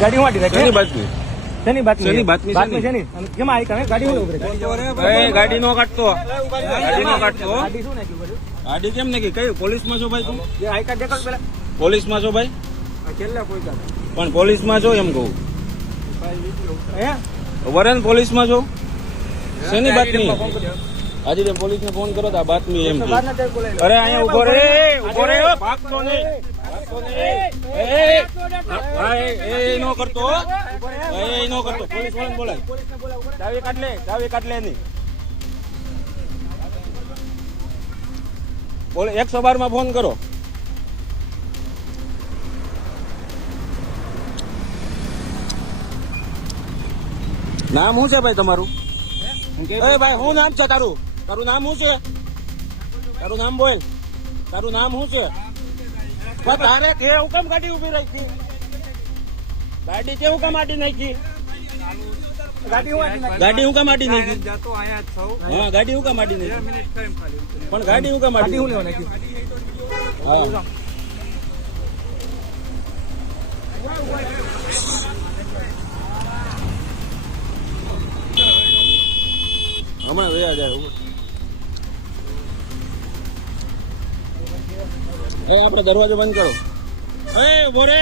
ગાડી વાટી રાખી શેની બાતમી? શેની બાતમી? શેની બાતમી? બાતમી શેની? અને કેમ આવી તમે ગાડી હું ઉભરી ગાડી નો કાઢતો, ગાડી નો કાઢતો. ગાડી શું નાખ્યું બધું? ગાડી કેમ નાખી? કઈ પોલીસમાં છો ભાઈ તું? જે આઈ કાર્ડ દેખાડ પેલા પોલીસમાં છો ભાઈ? છેલ્લા કોઈ કામ પણ પોલીસમાં છો એમ કહું. હે વરણ પોલીસમાં છો? શેની બાતમી? હાજી પોલીસ ને ફોન કરો તો આ બાતમી એમ કે. બહારના ટેપ બોલાવી અરે અહીંયા ઉભો રે, ઉભો રે, ભાગતો નહીં, ભાગતો નહીં. એ નો કરતો, એ નો કરતો. પોલીસ વાળાને બોલાય. ચાવી કાઢ લે, ચાવી કાઢ લે એની. 112 માં ફોન કરો. નામ શું છે ભાઈ તમારું? એ ભાઈ શું નામ છે તારું? તારું નામ શું છે? તારું નામ બોલ. તારું નામ શું છે? તારે કે હું કેમ ગાડી ઉભી રાખી? ગાડી કેવું કામ આડી નાખી? ગાડી હું કામ આડી નાખી? હા ગાડી હું કામ આડી નાખી? પણ ગાડી હું કામ આડી નાખી? હા હમણાં વયા જાય. એ આપણે દરવાજો બંધ કરો. એ ઉભો રે.